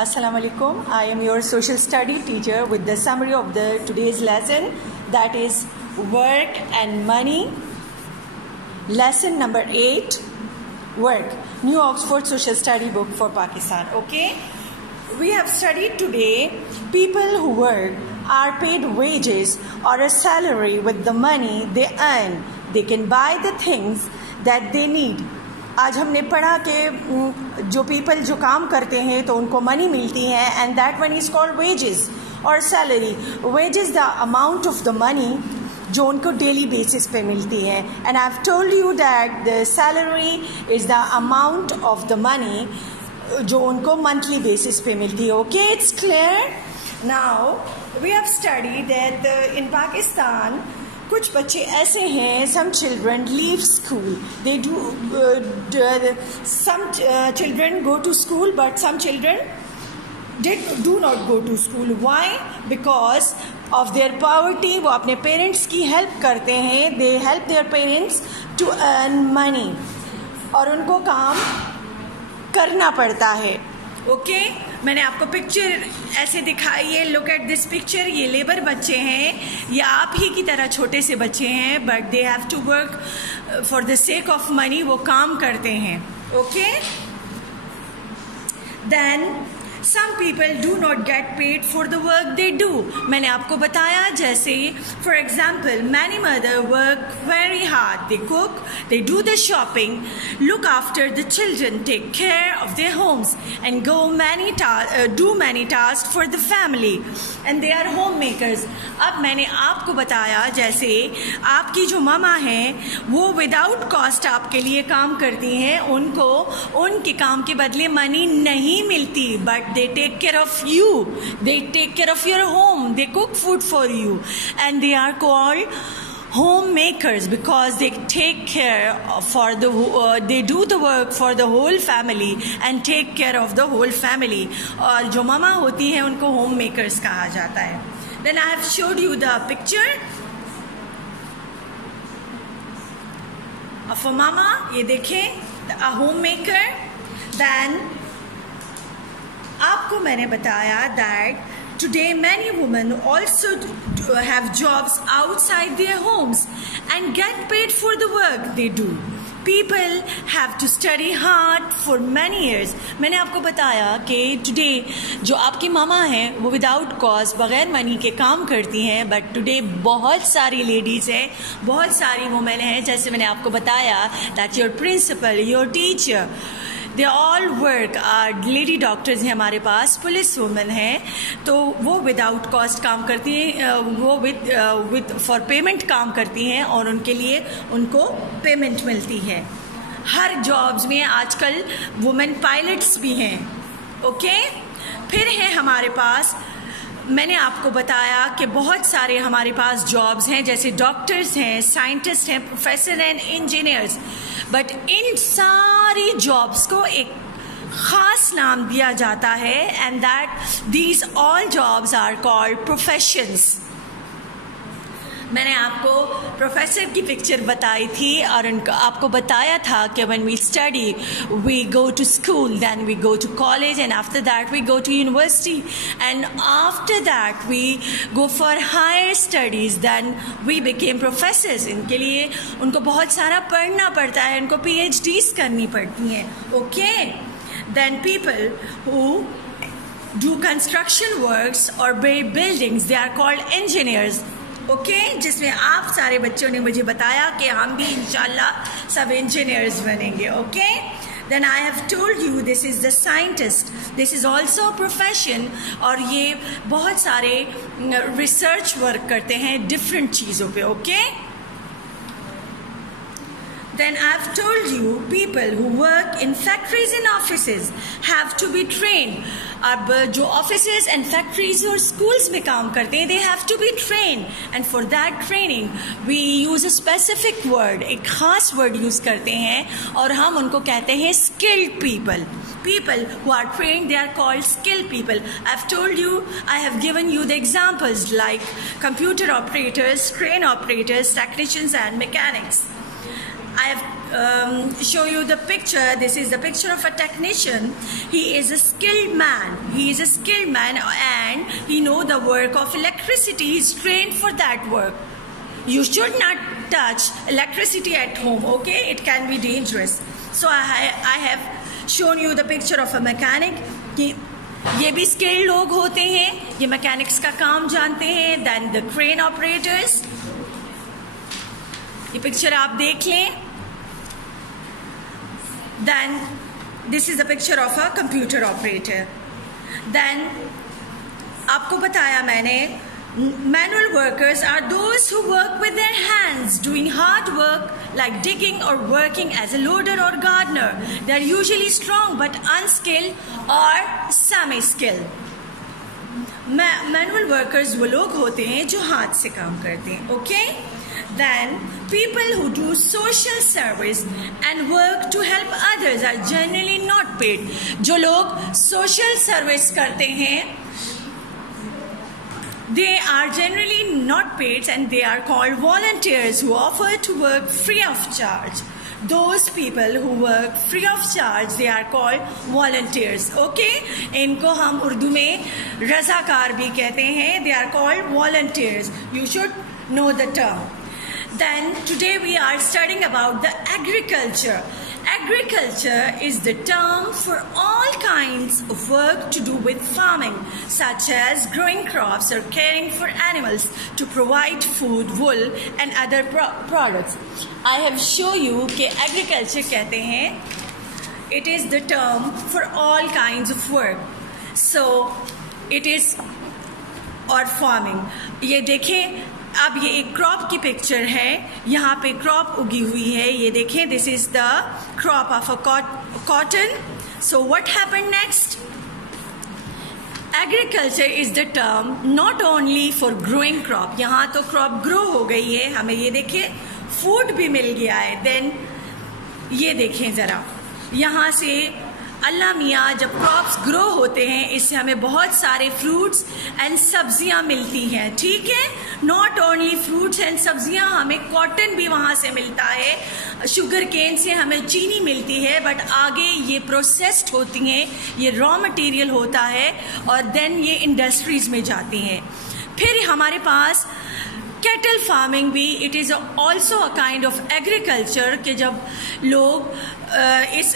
Assalamu alaikum. I am your social study teacher with the summary of the today's lesson, that is work and money. Lesson number 8, work. New Oxford Social Study book for Pakistan. Okay? We have studied today people who work are paid wages or a salary with the money they earn. They can buy the things that they need. आज हमने पढ़ा कि जो people जो काम करते हैं तो उनको मनी मिलती है and that money is called wages और salary. Wages the amount of the money जो उनको डेली बेसिस पे मिलती है and I have told you that the salary is the amount of the money जो उनको मंथली बेसिस पे मिलती है. Okay, it's clear. Now we have studied that in Pakistan कुछ बच्चे ऐसे हैं, some children leave school. They some children go to school, but some children do not go to school. Why? Because of their poverty. वो अपने parents की help करते हैं. They help their parents to earn money. और उनको काम करना पड़ता है. ओके, मैंने आपको पिक्चर ऐसे दिखाई है. Look at this picture. ये लेबर बच्चे हैं या आप ही की तरह छोटे से बच्चे हैं, but they have to work for the sake of money. वो काम करते हैं. Okay, then some people do not get paid for the work they do. मैंने आपको बताया जैसे for example many mother work very hard. They cook, they do the shopping, look after the children, take care of their homes and do many tasks for the family and they are homemakers. अब मैंने आपको बताया जैसे आपकी जो मामा हैं वो without cost आपके लिए काम करती हैं. उनको उनके काम के बदले मनी नहीं मिलती, but they take care of you, they take care of your home, they cook food for you and they are called homemakers because they take care for the they do the work for the whole family and take care of the whole family. और जो मामा होती हैं उनको homemakers कहा जाता है. Then I have showed you the picture of a mama. ये देखें, a homemaker. Then आपको मैंने बताया that today many women also have jobs outside their homes and get paid for the work they do. People have to study hard for many years. मैंने आपको बताया कि today जो आपकी मामा हैं वो विदाउट कॉस्ट बग़ैर मनी के काम करती हैं, बट टुडे बहुत सारी लेडीज़ हैं, बहुत सारी वुमेन हैं. जैसे मैंने आपको बताया that your principal, your teacher, they all work. Lady doctors हैं हमारे पास, पुलिस वुमेन हैं, तो वो विदाउट कॉस्ट काम करती हैं, वो विद फॉर पेमेंट काम करती हैं और उनके लिए उनको पेमेंट मिलती है. हर जॉब्स में आजकल वुमेन पायलट्स भी हैं. ओके, फिर है हमारे पास, मैंने आपको बताया कि बहुत सारे हमारे पास जॉब्स हैं, जैसे डॉक्टर्स हैं, साइंटिस्ट हैं, प्रोफेसर एंड इंजीनियर्स. बट इन सारी जॉब्स को एक ख़ास नाम दिया जाता है and that these all jobs are called professions. मैंने आपको प्रोफेसर की पिक्चर बताई थी और उनको आपको बताया था कि when we study we go to school, then we go to college and after that we go to university and after that we go for higher studies, then we became professors. इनके लिए उनको बहुत सारा पढ़ना पड़ता है, उनको PhDs करनी पड़ती हैं. Okay, then people who do construction works or build buildings, they are called engineers. Okay, जिसमें आप सारे बच्चों ने मुझे बताया कि हम भी इंशाल्लाह सब इंजीनियर्स बनेंगे. Okay, then I have told you this is the scientist. This is also profession और ये बहुत सारे रिसर्च वर्क करते हैं डिफरेंट चीज़ों पे. Okay, then I've told you people who work in factories and offices have to be trained. अब जो offices and factories और schools में काम करते हैं, they have to be trained and for that training we use a specific word, एक खास word use करते हैं और हम उनको कहते हैं skilled people. People who are trained, they are called skilled people. I've told you, I have given you the examples like computer operators, crane operators, technicians and mechanics. I have show you the picture. This is the picture of a technician. He is a skilled man. He is a skilled man and he knows the work of electricity. He is trained for that work. You should not touch electricity at home, okay? It can be dangerous. So I have shown you the picture of a mechanic. ये भी skilled लोग होते हैं, ये mechanics का काम जानते हैं. Then the crane operators. ये picture आप देख लें. Then this is a picture of a computer operator. Then आपको बताया मैंने, manual workers are those who work with their hands, doing hard work like digging or working as a loader or gardener. They are usually strong but unskilled or semi-skilled. Manual workers वो लोग होते हैं जो हाथ से काम करते हैं, okay? Then people who do social service and work to help others are generally not paid. जो लोग social service करते हैं, they are generally not paid and they are called volunteers who offer to work free of charge. Those people who work free of charge, they are called volunteers. Okay? इनको हम उर्दू में रज़ाकार भी कहते हैं. They are called volunteers. You should know the term. Then today we are studying about the agriculture. Agriculture is the term for all kinds of work to do with farming, such as growing crops or caring for animals to provide food, wool and other products. I have shown you कि agriculture कहते हैं. It is the term for all kinds of work. So it is or farming. ये देखें, अब ये एक crop की picture है. यहाँ पे क्रॉप उगी हुई है, ये देखें. This is the crop of a cotton. So what happened next? Agriculture is the term not only for growing crop. यहाँ तो क्रॉप ग्रो हो गई है, हमें ये देखिए फूड भी मिल गया है. देन ये देखें जरा, यहाँ से अल्लाह मियाँ जब क्रॉप्स ग्रो होते हैं, इससे हमें बहुत सारे फ्रूट्स एंड सब्जियां मिलती हैं. ठीक है, नॉट ओनली फ्रूट्स एंड सब्जियां, हमें कॉटन भी वहाँ से मिलता है, शुगर केन से हमें चीनी मिलती है. बट आगे ये प्रोसेस्ड होती हैं, ये रॉ मटेरियल होता है और देन ये इंडस्ट्रीज में जाती हैं. फिर हमारे पास कैटल फार्मिंग भी, it is also a kind of agriculture कि जब लोग इस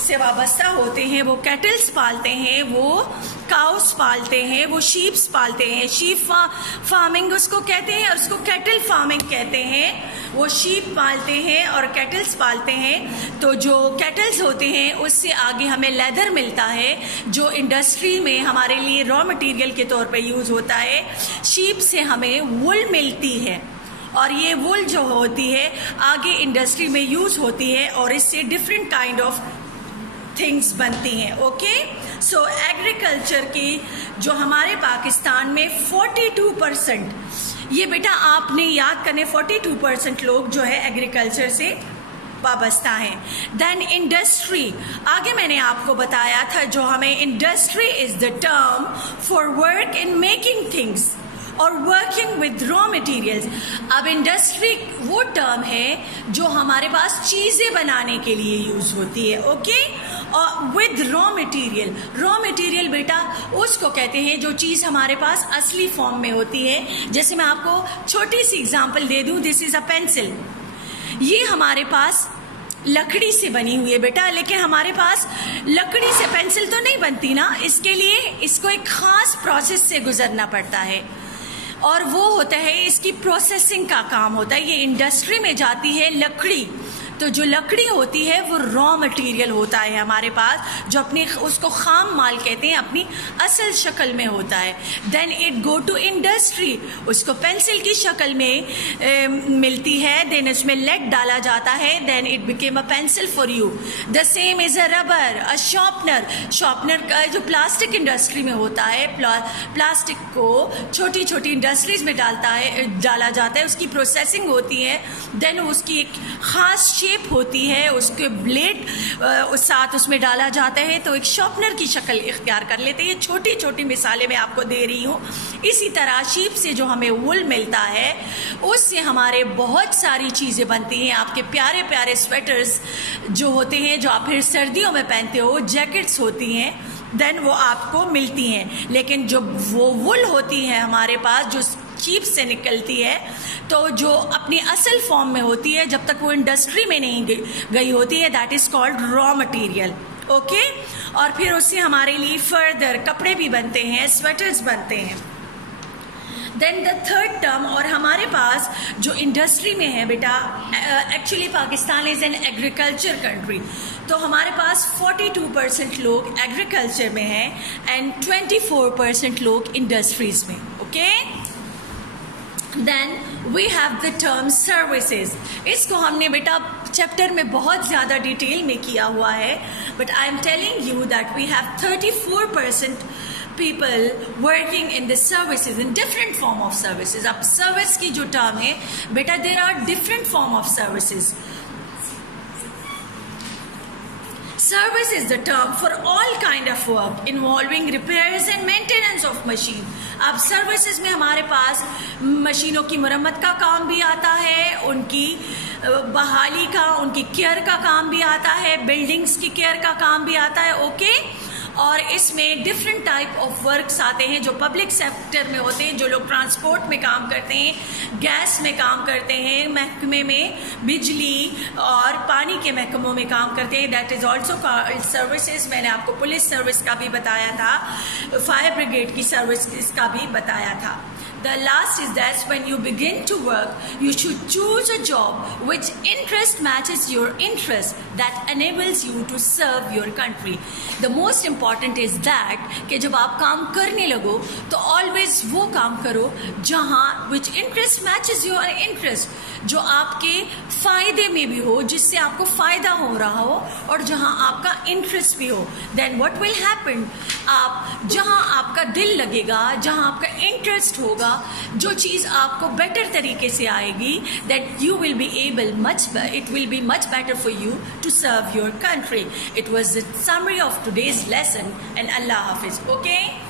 से वाबस्ता होते हैं, वो कैटल्स पालते हैं, वो काउस पालते हैं, वो शीप्स पालते हैं. शीप फार्मिंग उसको कहते हैं और उसको कैटल फार्मिंग कहते हैं. वो शीप पालते हैं और कैटल्स पालते हैं. तो जो कैटल्स होते हैं उससे आगे हमें लेदर मिलता है, जो इंडस्ट्री में हमारे लिए रॉ मटेरियल के तौर पे यूज़ होता है. शीप से हमें वुल मिलती है और ये वुल जो होती है आगे इंडस्ट्री में यूज़ होती है और इससे डिफरेंट काइंड ऑफ थिंग्स बनती हैं. ओके, सो एग्रीकल्चर की जो हमारे पाकिस्तान में 42%, ये बेटा आपने याद करने, 42% लोग जो है एग्रीकल्चर से वाबस्ता हैं. देन इंडस्ट्री, आगे मैंने आपको बताया था, जो हमें industry is the term for work in making things और वर्किंग विद रॉ मटेरियल्स. अब इंडस्ट्री वो टर्म है जो हमारे पास चीजें बनाने के लिए यूज होती है. ओके, और विद रॉ मटेरियल बेटा उसको कहते हैं जो चीज हमारे पास असली फॉर्म में होती है. जैसे मैं आपको छोटी सी एग्जांपल दे दूं, दिस इज अ पेंसिल. ये हमारे पास लकड़ी से बनी हुई है बेटा, लेकिन हमारे पास लकड़ी से पेंसिल तो नहीं बनती ना. इसके लिए इसको एक खास प्रोसेस से गुजरना पड़ता है और वो होता है, इसकी प्रोसेसिंग का काम होता है. ये इंडस्ट्री में जाती है लकड़ी, तो जो लकड़ी होती है वो रॉ मटेरियल होता है हमारे पास, जो अपनी उसको खाम माल कहते हैं, अपनी असल शक्ल में होता है. Then it go to industry, उसको पेंसिल की शक्ल में मिलती है. देन उसमें लेड डाला जाता है, then it became a pencil for you. The same is a rubber, a sharpener का जो प्लास्टिक इंडस्ट्री में होता है, प्लास्टिक को छोटी छोटी इंडस्ट्रीज में डाला जाता है, उसकी प्रोसेसिंग होती है, देन उसकी एक खास शेप होती है, उसके ब्लेड उस साथ उसमें डाला जाता है तो एक शॉर्पनर की शक्ल इख्तियार कर लेते हैं। ये छोटी छोटी मिसालें मैं आपको दे रही हूँ। इसी तरह शीप से जो हमें वूल मिलता है उससे हमारे बहुत सारी चीज़ें बनती हैं। आपके प्यारे प्यारे स्वेटर्स जो होते हैं, जो आप फिर सर्दियों में पहनते हो, जैकेट्स होती हैं, देन वो आपको मिलती हैं। लेकिन जो वो वुल होती है हमारे पास, जो शीप से निकलती है, तो जो अपनी असल फॉर्म में होती है, जब तक वो इंडस्ट्री में नहीं गई होती है, that is called raw material. Okay, और फिर उससे हमारे लिए फर्दर कपड़े भी बनते हैं, स्वेटर्स बनते हैं। देन द थर्ड टर्म, और हमारे पास जो इंडस्ट्री में है बेटा, actually Pakistan is an agriculture country, तो हमारे पास 42% लोग एग्रीकल्चर में हैं एंड 24% लोग इंडस्ट्रीज में। Okay, then we have the term services. इसको हमने बेटा चैप्टर में बहुत ज़्यादा डिटेल में किया हुआ है, but I am telling you that we have 34% people working in the services, in different form of services. अब सर्विस की जो टर्म है बेटा, there are different form of services. Service is the term for all kind of work involving repairs and maintenance of machine. अब services में हमारे पास मशीनों की मरम्मत का काम भी आता है, उनकी बहाली का, उनकी केयर का काम भी आता है, बिल्डिंग्स की केयर का काम भी आता है। ओके, और इसमें डिफरेंट टाइप ऑफ वर्क्स आते हैं जो पब्लिक सेक्टर में होते हैं, जो लोग ट्रांसपोर्ट में काम करते हैं, गैस में काम करते हैं, महकमे में बिजली और पानी के महकमों में काम करते हैं, that is also called services. मैंने आपको पुलिस सर्विस का भी बताया था, फायर ब्रिगेड की सर्विस का भी बताया था। The last is that when you begin to work, you should choose a job which interest matches your interest, that enables you to serve your country. The most important is that कि जब आप काम करने लगो तो always वो काम करो जहाँ which interest matches your interest, जो आपके फायदे में भी हो, जिससे आपको फायदा हो रहा हो और जहाँ आपका इंटरेस्ट भी हो। Then what will happen? आप जहाँ आपका दिल लगेगा, जहाँ आपका इंटरेस्ट होगा, जो चीज़ आपको बेटर तरीके से आएगी, that you will be able it will be much better for you to serve your country. It was the summary of today's lesson, and Allah Hafiz. Okay.